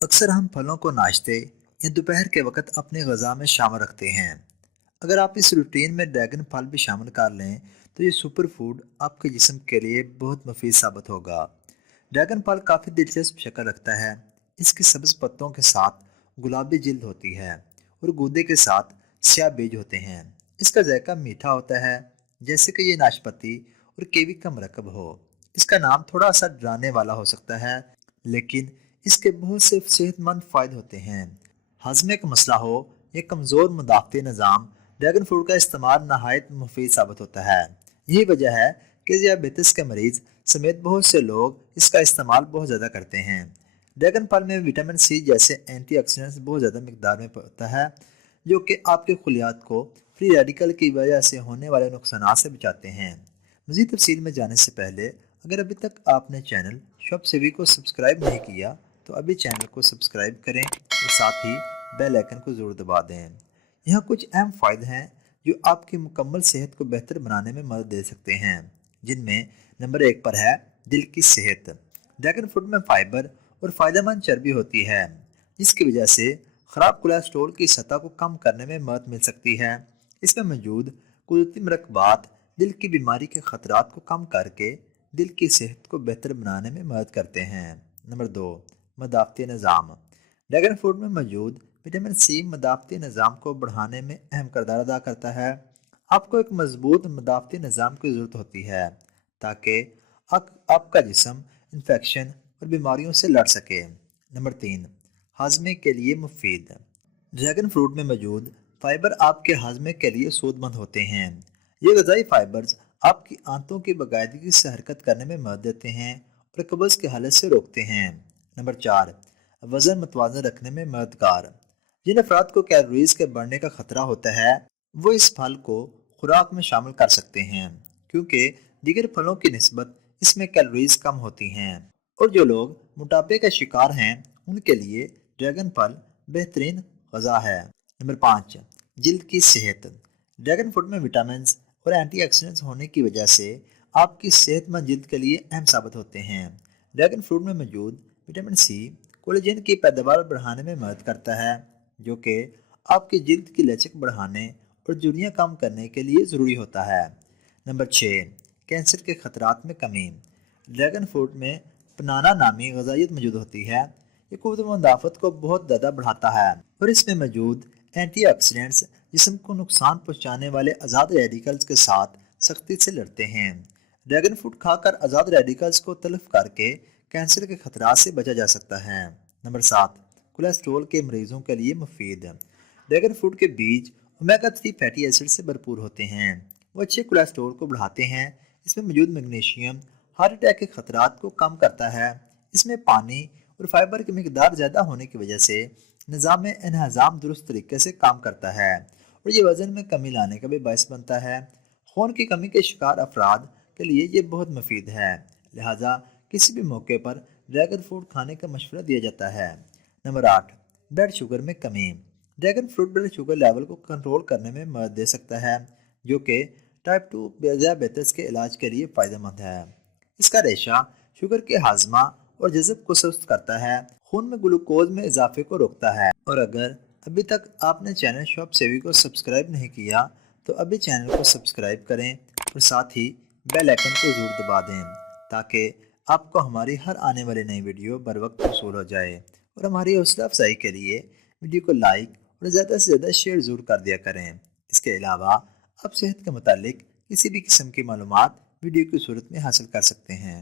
اکثر ہم پھلوں کو ناشتے یا دوپہر کے وقت اپنی غذا میں شامل رکھتے ہیں۔ اگر آپ اس روٹین میں ڈریگن پھل بھی شامل کر لیں تو یہ سپر فوڈ آپ کے جسم کے لیے بہت مفید ثابت ہوگا۔ ڈریگن پھل کافی دلچسپ شکل رکھتا ہے۔ اس کی سبز پتوں کے ساتھ گلابی جلد ہوتی ہے اور گودے کے ساتھ سیاہ بیج ہوتے ہیں۔ اس کا ذائقہ میٹھا ہوتا ہے، جیسے کہ یہ ناشپاتی اور کیوی کا مرکب ہو۔ اس کا نام تھوڑا سا ڈرانے والا ہو سکتا ہے، لیکن اس کے بہت سے صحت مند فائدے ہوتے ہیں۔ ہاضمے کا مسئلہ ہو یا کمزور مدافعتی نظام، ڈریگن فروٹ کا استعمال نہایت مفید ثابت ہوتا ہے۔ یہی وجہ ہے کہ ذیابیطس کے مریض سمیت بہت سے لوگ اس کا استعمال بہت زیادہ کرتے ہیں۔ ڈریگن پھل میں وٹامن سی جیسے اینٹی آکسیڈنٹس بہت زیادہ مقدار میں ہوتا ہے، جو کہ آپ کے خلیات کو فری ریڈیکل کی وجہ سے ہونے والے نقصانات سے بچاتے ہیں۔ مزید تفصیل میں جانے سے پہلے اگر ابھی تک آپ نے چینل شاپ سیوی کو سبسکرائب نہیں کیا تو ابھی چینل کو سبسکرائب کریں اور ساتھ ہی بیل آئیکن کو ضرور دبا دیں۔ یہاں کچھ اہم فائدے ہیں جو آپ کی مکمل صحت کو بہتر بنانے میں مدد دے سکتے ہیں، جن میں نمبر 1 پر ہے دل کی صحت۔ ڈریگن فروٹ میں فائبر اور فائدہ مند چربی ہوتی ہے، جس کی وجہ سے خراب کولیسٹرول کی سطح کو کم کرنے میں مدد مل سکتی ہے۔ اس میں موجود قدرتی مرکبات دل کی بیماری کے خطرات کو کم کر کے دل کی صحت کو بہتر بنانے میں مدد کرتے ہیں۔ نمبر 2، مدافعتی نظام۔ ڈریگن فروٹ میں موجود وٹامن سی مدافعتی نظام کو بڑھانے میں اہم کردار ادا کرتا ہے۔ آپ کو ایک مضبوط مدافعتی نظام کی ضرورت ہوتی ہے تاکہ آپ کا جسم انفیکشن اور بیماریوں سے لڑ سکے۔ نمبر 3، ہاضمے کے لیے مفید۔ ڈریگن فروٹ میں موجود فائبر آپ کے ہاضمے کے لیے سود مند ہوتے ہیں۔ یہ غذائی فائبرز آپ کی آنتوں کی باقاعدگی سے حرکت کرنے میں مدد دیتے ہیں اور قبض کی حالت سے روکتے ہیں۔ نمبر 4، وزن متوازن رکھنے میں مددگار۔ جن افراد کو کیلوریز کے بڑھنے کا خطرہ ہوتا ہے وہ اس پھل کو خوراک میں شامل کر سکتے ہیں، کیونکہ دیگر پھلوں کی نسبت اس میں کیلوریز کم ہوتی ہیں، اور جو لوگ موٹاپے کا شکار ہیں ان کے لیے ڈریگن پھل بہترین غذا ہے۔ نمبر 5، جلد کی صحت۔ ڈریگن فروٹ میں وٹامنز اور اینٹی آکسیڈنٹس ہونے کی وجہ سے آپ کی صحت مند جلد کے لیے اہم ثابت ہوتے ہیں۔ ڈریگن فروٹ میں موجود وٹامن سی کولیجن کی پیداوار بڑھانے میں مدد کرتا ہے، جو کہ آپ کی جلد کی لچک بڑھانے اور جھریاں کم کرنے کے لیے ضروری ہوتا ہے۔ نمبر 6، کینسر کے خطرات میں کمی۔ ڈریگن فروٹ میں پنانا نامی غذائیت موجود ہوتی ہے۔ یہ قوت مدافعت کو بہت زیادہ بڑھاتا ہے اور اس میں موجود اینٹی آکسیڈنٹس جسم کو نقصان پہنچانے والے آزاد ریڈیکلز کے ساتھ سختی سے لڑتے ہیں۔ ڈریگن فروٹ کھا کر آزاد ریڈیکلز کو تلف کر کے کینسر کے خطرات سے بچا جا سکتا ہے۔ نمبر 7، کولیسٹرول کے مریضوں کے لیے مفید۔ ڈریگن فروٹ کے بیج اومیگا 3 فیٹی ایسڈ سے بھرپور ہوتے ہیں۔ وہ اچھے کولیسٹرول کو بڑھاتے ہیں۔ اس میں موجود میگنیشیم ہارٹ اٹیک کے خطرات کو کم کرتا ہے۔ اس میں پانی اور فائبر کی مقدار زیادہ ہونے کی وجہ سے نظام انہضام درست طریقے سے کام کرتا ہے اور یہ وزن میں کمی لانے کا بھی باعث بنتا ہے۔ خون کی کمی کے شکار افراد کے لیے یہ بہت مفید ہے، لہٰذا کسی بھی موقع پر ڈریگن فروٹ کھانے کا مشورہ دیا جاتا ہے۔ نمبر 8، بلڈ شوگر میں کمی۔ Dragon fruit blood sugar level کو کنٹرول کرنے میں مدد دے سکتا ہے، جو کہ ٹائپ 2 ذیابیطس کے علاج کے لیے فائدہ مند ہے۔ اس کا ریشہ شوگر کے ہاضمہ اور جذب کو سست کرتا ہے، خون میں گلوکوز میں اضافے کو روکتا ہے، اور اگر ابھی تک آپ نے چینل شاپ سیوی کو سبسکرائب نہیں کیا تو ابھی چینل کو سبسکرائب کریں اور ساتھ ہی بیل آئیکن کو ضرور دبا دیں تاکہ آپ کو ہماری ہر آنے والی نئی ویڈیو بر وقت موصول ہو جائے، اور ہماری حوصلہ افزائی کے لیے ویڈیو کو لائک اور زیادہ سے زیادہ شیئر ضرور کر دیا کریں۔ اس کے علاوہ آپ صحت کے متعلق کسی بھی قسم کی معلومات ویڈیو کی صورت میں حاصل کر سکتے ہیں۔